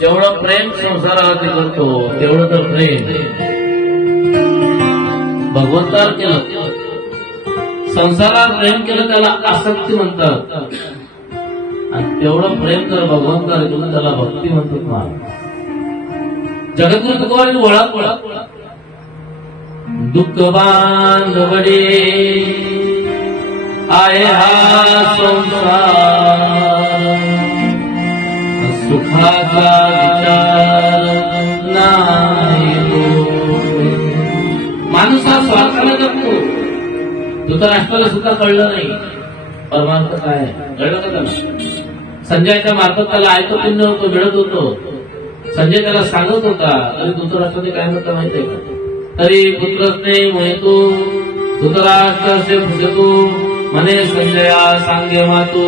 जेवढं प्रेम संसारावरती करतो तेवढं तर प्रेम भगवंतावर केलं. संसारावर प्रेम केलं त्याला आसक्ती म्हणतात, आणि तेवढं प्रेम जर भगवंतावर केलं त्याला भक्ती म्हणतात. जगद्गुरु तुकोबांनी ओळख दुःख बांधवडे आहे हा संसार, सुखाचा विचार नाही. माणूस हा स्वार्थाला करतो. धृतराष्ट्राला सुद्धा कळलं नाही परमार्थ काय कळलं का त्याला. संजयच्या मार्फत त्याला ऐकपुण्य होतो, मिळत होतो. संजय त्याला सांगत होता, तरी धृतराष्ट्राने काय म्हटलं माहितीये का, तरी पुत्रच नाही म्हणतो धृतराष्ट्राचे फुसतो म्हणे संजया सांगे मातू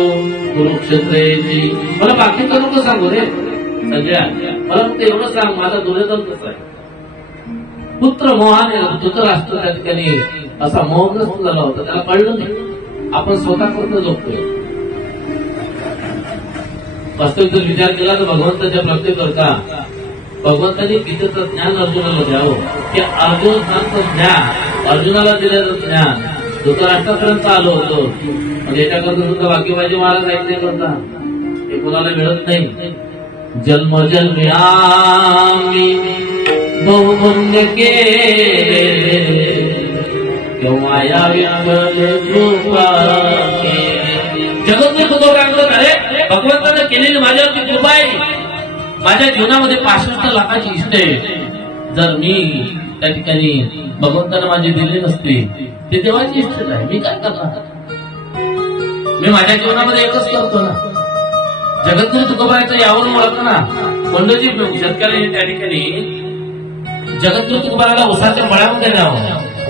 कुरुक्षेत्राची. मला बाकीचं नको सांगू रे संजया, मला फक्त एवढं सांग, माझा दुर्योधन कसा आहे. पुत्र मोहाने धृतराष्ट्र त्या ठिकाणी असा मोहग्रस्त झाला होता, त्याला कळलं नाही. आपण स्वतः करतो झोपतोय. वास्तविक जर विचार केला तर भगवंताच्या प्राप्तीकरता भगवंतांनी गीतेचं ज्ञान अर्जुनाला द्यावं, की अर्जुनाचं ज्ञान अर्जुनाला दिलेलं ज्ञान धृतराष्ट्रापर्यंत आलं होतं. म्हणजे याच्याकरता सुद्धा वाक्यबाजी महाराज ऐकले करता हे कोणाला मिळत नाही. जन्म जन्मी आम्ही बहुपुण्य केले, केव्हा यावी कृपा. जगद्गुरु तुकोबांकडे अरे भगवंतानं केलेली माझ्यावरती कृपा आहे. माझ्या जीवनामध्ये 65 लाखाची इष्ट आहे. जर मी त्या ठिकाणी भगवंतानं माझी दिली नसती, ती देवाची इच्छा आहे, मी काय करणार? मी माझ्या जीवनामध्ये एकच करतो ना. जगद्गुरु तुकोबाराचं यावरून ओळखलं ना. पंडोजी शेतकऱ्यांनी त्या ठिकाणी जगद्गुरु तुकोबाराला ऊसाच्या मळ्यामध्ये न्यावं.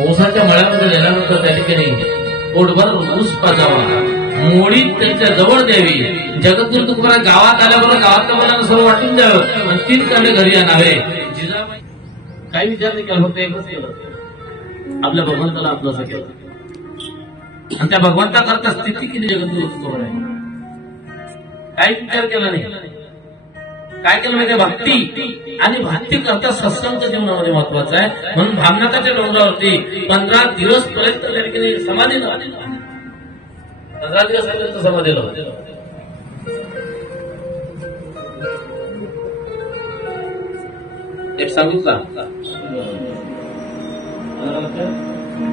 ऊसाच्या मळ्यामध्ये नेल्यानंतर त्या ठिकाणी पोटभर ऊस पाजावा, मोडी त्यांच्या जवळ द्यावी. जगद्गुरु तुकोबारा गावात आल्याबरोबर गावातल्या मुलांना सर्व वाटून द्यावं आणि 3 कांडे घरी आणावे. जिजाबाई काही विचार नाही केला, फक्त एकच केलं, आपल्या भगवंताला आपलंसं केलं. आणि त्या भगवंताकरता स्थिती केली जगद्गुरु तुकोबाराने. काही विचार केला नाही. काय केलं माहिती? भक्ती. आणि भक्ती करता सत्संग जीवनामध्ये महत्वाचा आहे. म्हणून भामनाथाच्या डोंगरावरती 15 दिवस पर्यंत त्या ठिकाणी समाधी नव्हती. 15 दिवस पर्यंत समाधी नव्हती. एक सांगितलं,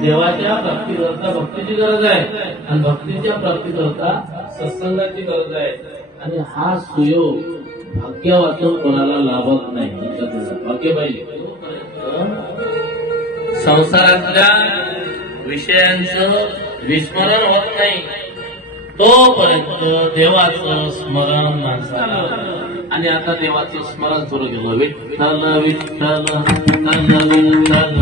देवाच्या प्राप्तीकरता भक्तीची गरज आहे आणि भक्तीच्या प्राप्तीकरता सत्संगाची गरज आहे. आणि हा सुयोग भाग्य वाचून कोणाला लाभत नाही. भाग्य पाहिजे. संसारातल्या विषयांचं विस्मरण होत नाही तोपर्यंत देवाचं स्मरण माणसाला. आणि आता देवाचं स्मरण सुरू केलं. विठ्ठल विठ्ठल विठ्ठल विठ्ठल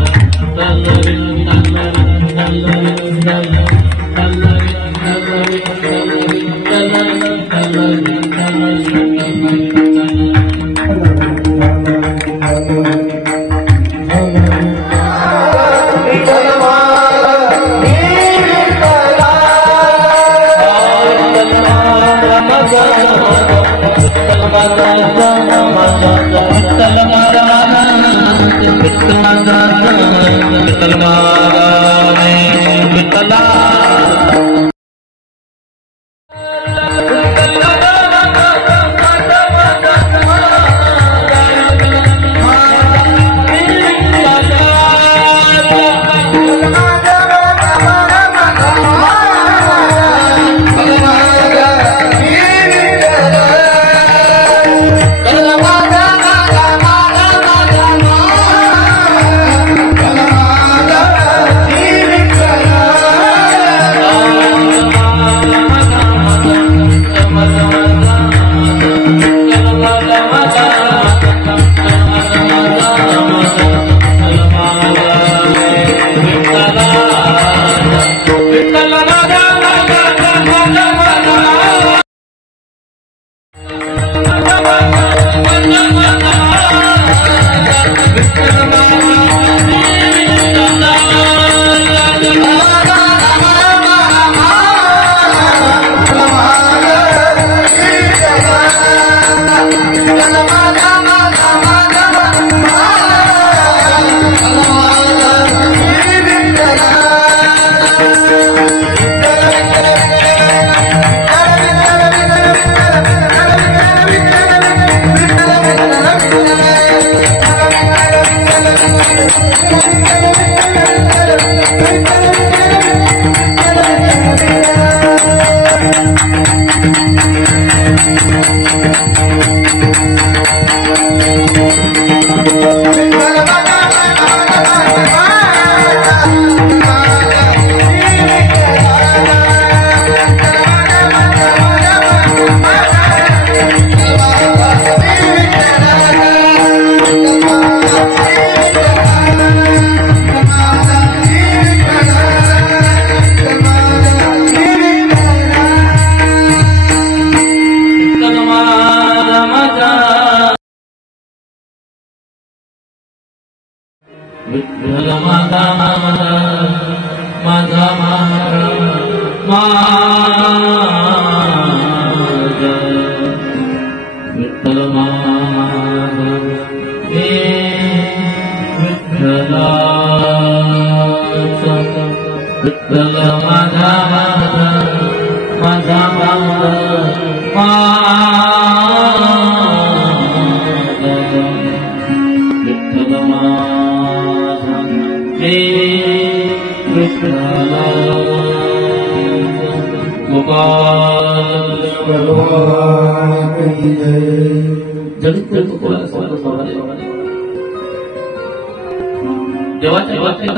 देवाच्या बाबतीत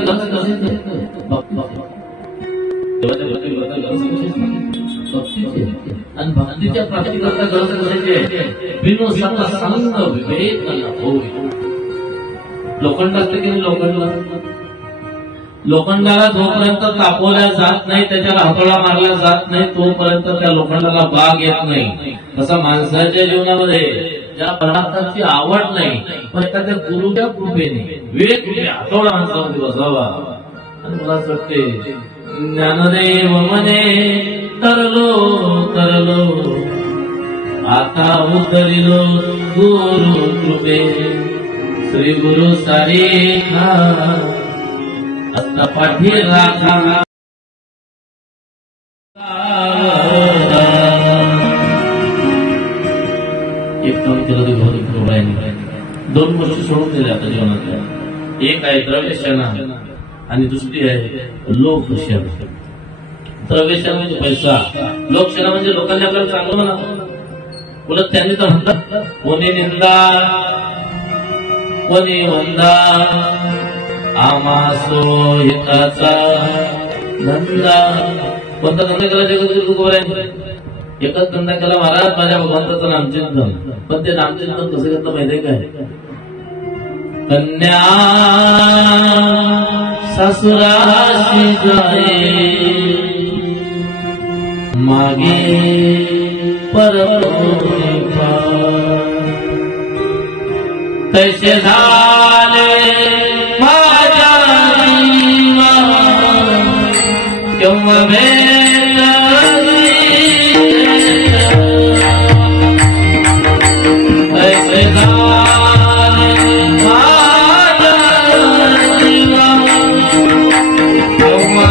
देवाच्या आणि भक्तीच्या प्राप्तीकरता गरज कशाची बिनो संग विवेक होय. लोखंड असते की नाही, लोखंडाला जोपर्यंत तापवल्या जात नाही, त्याच्याला हातोडा मारला जात नाही, तोपर्यंत त्या लोखंडाला बाग येत नाही. तसा माणसाच्या जीवनामध्ये ज्या पदार्थाची आवड नाही, पण एखाद्या गुरुच्या कृपेने विवेक हातोडा माणसामध्ये बसावा. आणि मला असं वाटते ज्ञानदेव म्हणे तरलो आता उतरिलो गुरु कृपे श्री गुरु सारे आता पाठी राखा. एक काम केलं ते भौतिक प्रभावाने 2 गोष्टी सोडून दिल्या आता जीवनातल्या. एक आहे द्रव्यशना आणि दुसरी आहे लोकशना. द्रव्यशना म्हणजे पैसा, लोकशना म्हणजे लोकांनी आपल्याला चांगलं म्हणा. उलट त्यांनी तर म्हणतात कोणी निंदा कोणी वंदा आमासो हिताचा धंदा. कोणता धंदा केला जगद्गुरु तुकोबाराय? एकच धंदा केला महाराज, माझ्या भगवंताचं नामचिंतन. पण ते नामचिंतन कसं घेतलं माहितीये काय? कन्या सासुराशी जाए मागे परलोकी तैसे झाले माझ्या जीवा केव्हा भेटली तैसे झाले माझ्या जीवा केव्हा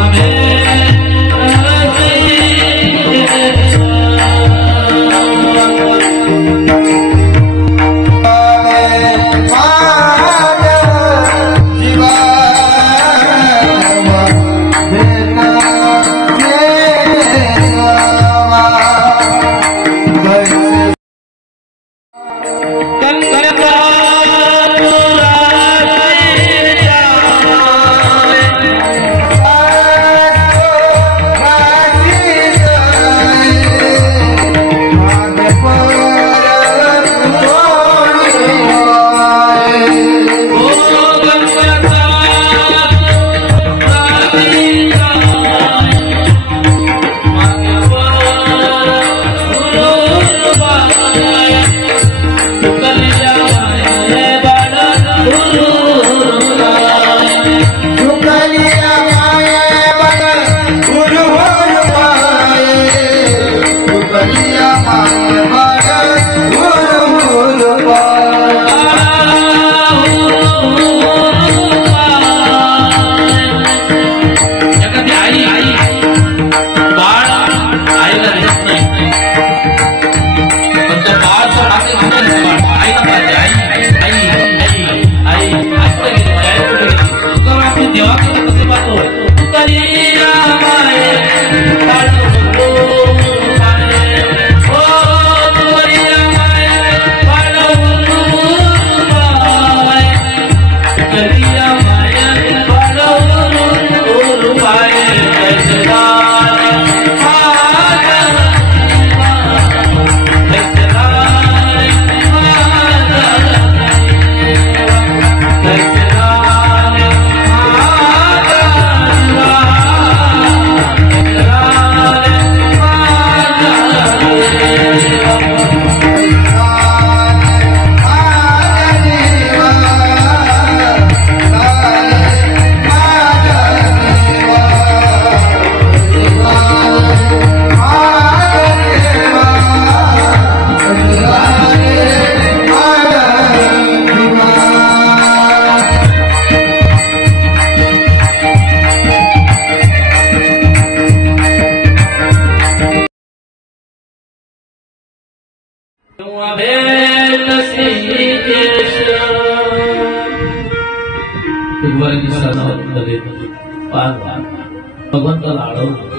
भगवंताला आळवलं.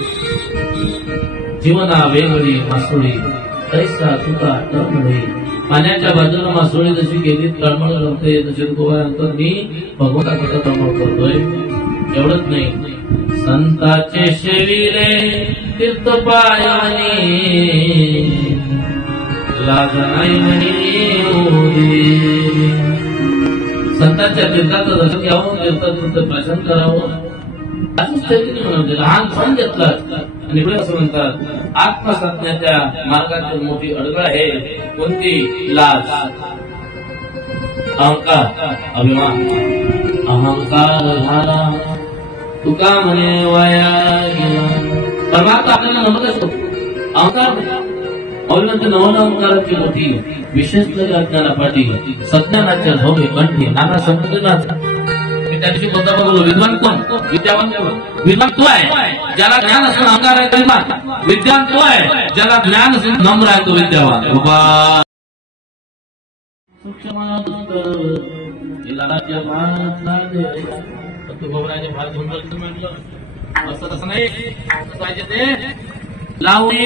जीवना वेगळी मासुळी कैसा तुका टळले पाण्याच्या बाजूला मासोळी जशी गेली तळमळ करते तशी तुकोबानंतर मी भगवंताचा तळमळ करतोय. एवढंच नाही, संताचे शेविले तीर्थ पायाने लाज नाही म्हणे ओढे. संतांच्या तीर्थाचं दर्शन घ्यावं, तीर्थाचं प्रशासन करावं असंच त्यांनी म्हणून लहान सण घेतला. आणि पुढे असं म्हणतात, आत्मसाधण्याच्या मार्गाची मोठी अडगळ आहे कोणती? लाज, अहंकार, अभिमान. अहंकार झाला तुका म्हणे वाया गेला. परमात्मा आपल्याला नमत असतो. अहंकार अभिनंतर नवनामकाराची मोठी विशेष अज्ञानापाठी सज्ञानाच्या झोपे कंठी नाना संपदनाचा. त्या दिवशी कोणता बोललो, विद्वान कोण? विद्यावान कोण? विद्वान तो आहे ज्याला ज्ञान असून अहंकार आहे तो विद्वान. विद्वान तो आहे ज्याला ज्ञान असून नम्र आहे तो विद्यावान. तू गोबराचे भात घेऊन जातो म्हटलं असं तसं नाही पाहिजे ते लावणी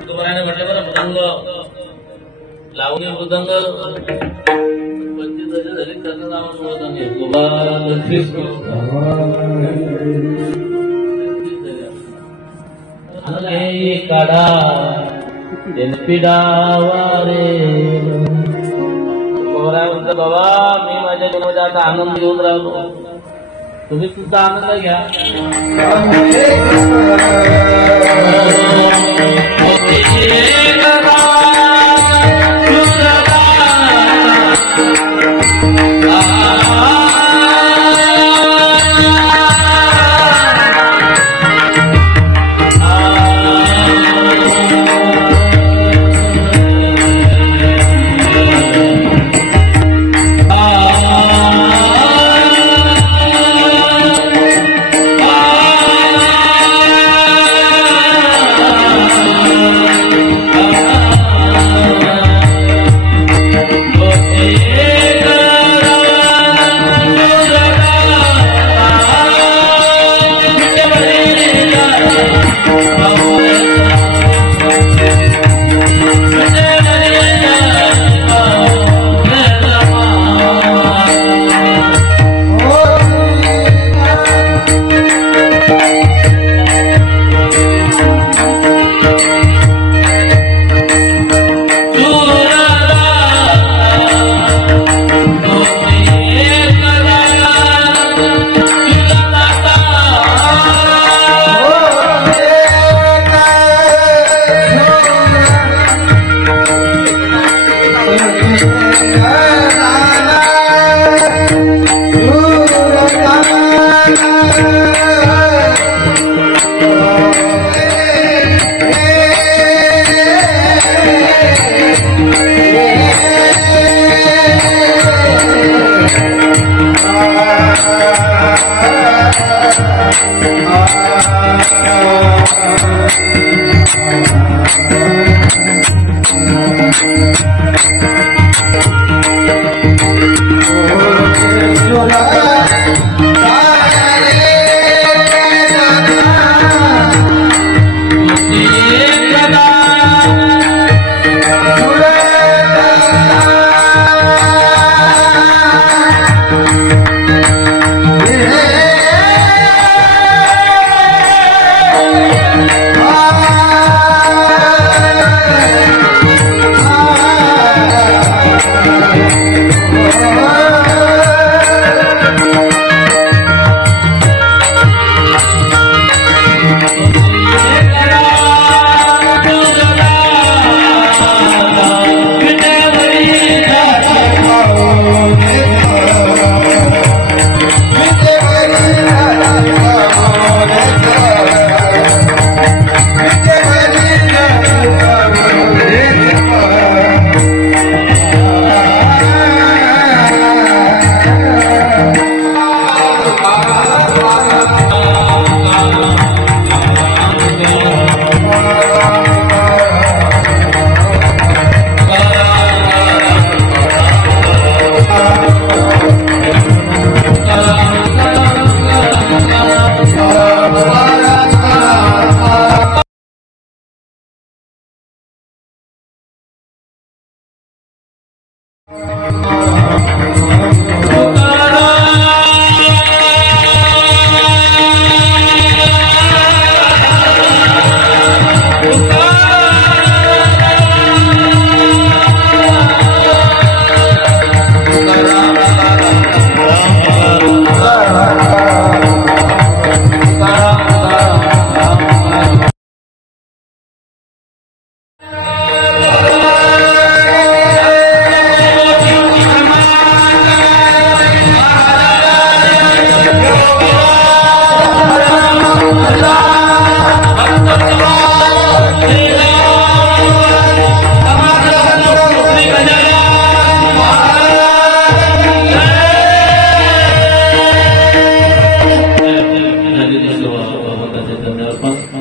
तुकोबाराने म्हटलं बरं मृदंग लावणी मृदंग 25 वर्ष झाली त्याचं नाव सोडत नाही. काढा पिडावारे. म्हणतो बाबा मी माझ्या जीवनाचा आता आनंद घेऊन राहिलो, तुम्ही सुद्धा आनंद घ्या. धन्यवाद.